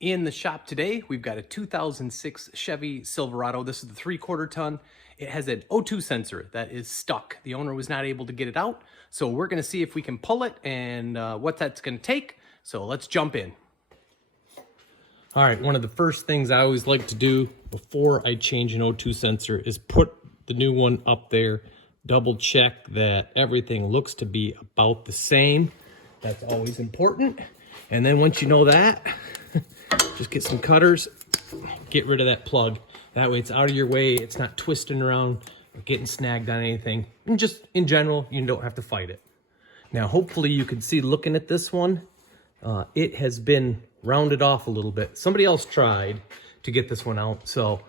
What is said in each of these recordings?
In the shop today, we've got a 2006 Chevy Silverado. This is the 3/4 ton. It has an O2 sensor that is stuck. The owner was not able to get it out. So we're gonna see if we can pull it and what that's gonna take. So let's jump in. All right, one of the first things I always like to do before I change an O2 sensor is put the new one up there, double check that everything looks to be about the same. That's always important. And then once you know that, just get some cutters, get rid of that plug. That way it's out of your way, it's not twisting around or getting snagged on anything. And just in general, you don't have to fight it. Now, hopefully you can see looking at this one, it has been rounded off a little bit. Somebody else tried to get this one out. So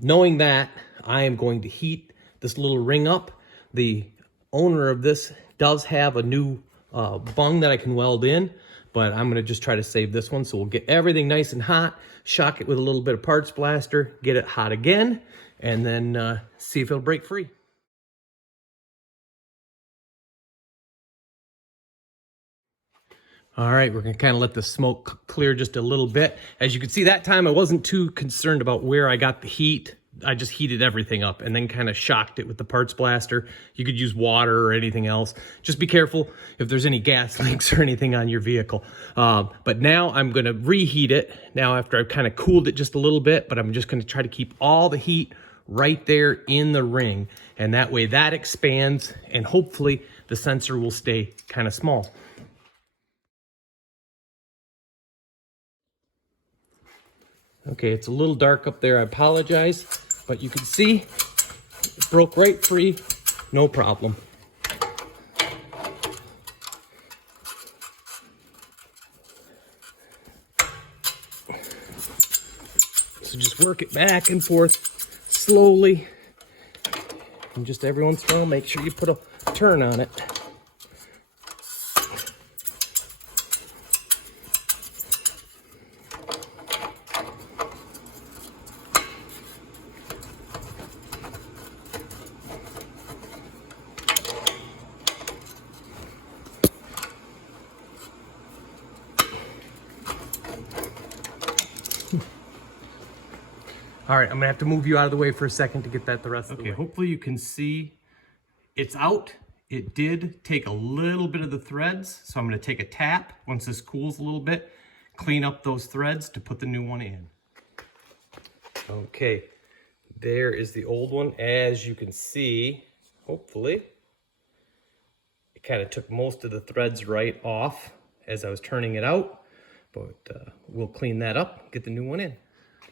knowing that, I am going to heat this little ring up. The owner of this does have a new bung that I can weld in, but I'm gonna just try to save this one. So we'll get everything nice and hot, shock it with a little bit of parts blaster, get it hot again, and then see if it'll break free. All right, we're gonna kind of let the smoke clear just a little bit. As you can see, that time I wasn't too concerned about where I got the heat. I just heated everything up and then kind of shocked it with the parts blaster. You could use water or anything else. Just be careful if there's any gas leaks or anything on your vehicle. But now I'm gonna reheat it now after I've kind of cooled it just a little bit, but I'm just gonna try to keep all the heat right there in the ring. And that way that expands and hopefully the sensor will stay kind of small. Okay, it's a little dark up there, I apologize, but you can see it broke right free, no problem. So just work it back and forth slowly, and just every once in a while make sure you put a turn on it. All right, I'm gonna have to move you out of the way for a second to get that the rest of the way. Okay, hopefully you can see it's out. It did take a little bit of the threads, so I'm gonna take a tap once this cools a little bit, clean up those threads to put the new one in. Okay, there is the old one. As you can see, hopefully, it kind of took most of the threads right off as I was turning it out, but we'll clean that up, get the new one in.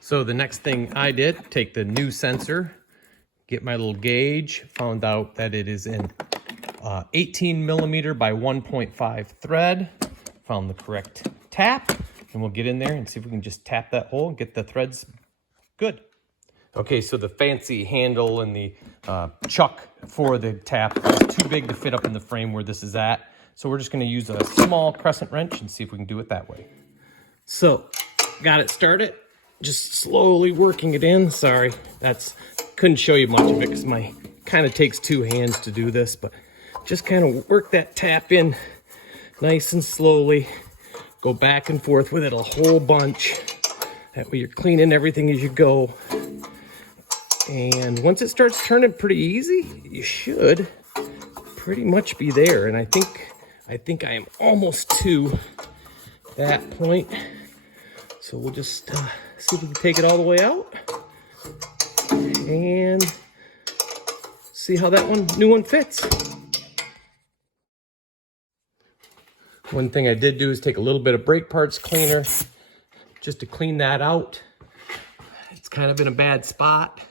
So the next thing I did, take the new sensor, get my little gauge, found out that it is in 18 millimeter by 1.5 thread, found the correct tap, and we'll get in there and see if we can just tap that hole and get the threads good. Okay, so the fancy handle and the chuck for the tap is too big to fit up in the frame where this is at. So we're just gonna use a small crescent wrench and see if we can do it that way. So, got it started. Just slowly working it in. Sorry, couldn't show you much of it because my kind of takes two hands to do this, but just kind of work that tap in nice and slowly. Go back and forth with it a whole bunch. That way you're cleaning everything as you go. And once it starts turning pretty easy, you should pretty much be there. And I think I am almost to that point. So we'll just see if we can take it all the way out and see how that new one fits. One thing I did do is take a little bit of brake parts cleaner just to clean that out. It's kind of in a bad spot,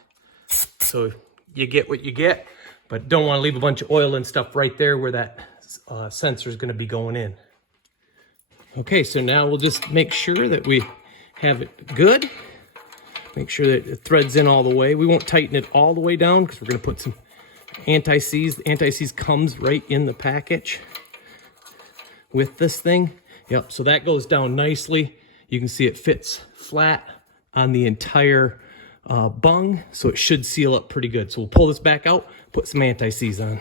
so you get what you get, but don't want to leave a bunch of oil and stuff right there where that sensor is going to be going in. Okay, so now we'll just make sure that we have it good. Make sure that it threads in all the way. We won't tighten it all the way down because we're going to put some anti-seize. The anti-seize comes right in the package with this thing. Yep, so that goes down nicely. You can see it fits flat on the entire bung, so it should seal up pretty good. So we'll pull this back out, put some anti-seize on.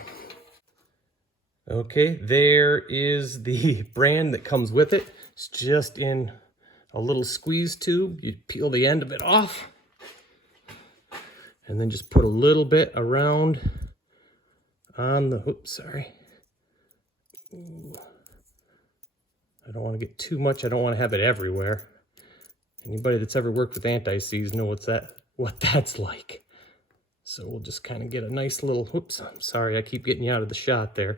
Okay, there is the brand that comes with it. It's just in a little squeeze tube. You peel the end of it off and then just put a little bit around on the, oops, sorry. Ooh. I don't want to get too much. I don't want to have it everywhere. Anybody that's ever worked with anti-seize know what that's like. So we'll just kind of get a nice little, whoops, I'm sorry, I keep getting you out of the shot there.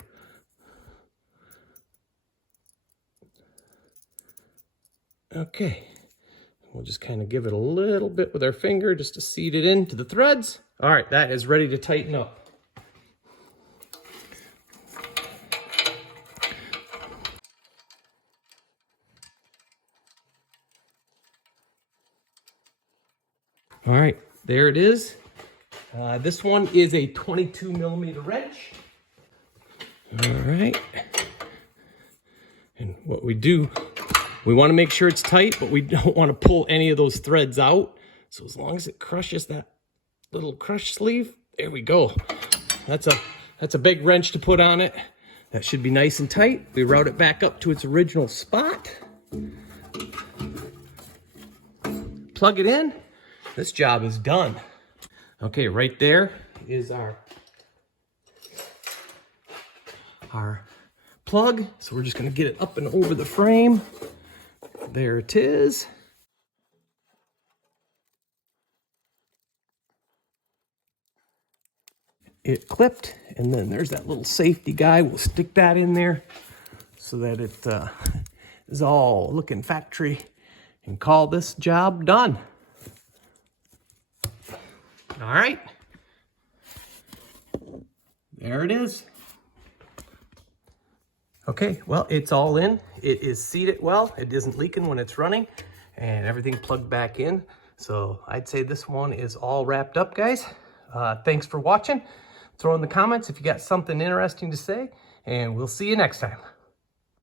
Okay, we'll just kind of give it a little bit with our finger just to seat it into the threads. All right, that is ready to tighten up. All right, there it is. This one is a 22mm wrench. All right. And what we do, we want to make sure it's tight, but we don't want to pull any of those threads out. So as long as it crushes that little crush sleeve, there we go. That's a big wrench to put on it. That should be nice and tight. We route it back up to its original spot. Plug it in. This job is done. Okay, right there is our plug. So we're just gonna get it up and over the frame. There it is. It clipped, and then there's that little safety guy. We'll stick that in there so that it is all looking factory and call this job done. All right, there it is. Okay, well, it's all in. It is seated well. It isn't leaking when it's running, and everything plugged back in. So I'd say this one is all wrapped up, guys. Thanks for watching. Throw in the comments if you got something interesting to say, and we'll see you next time.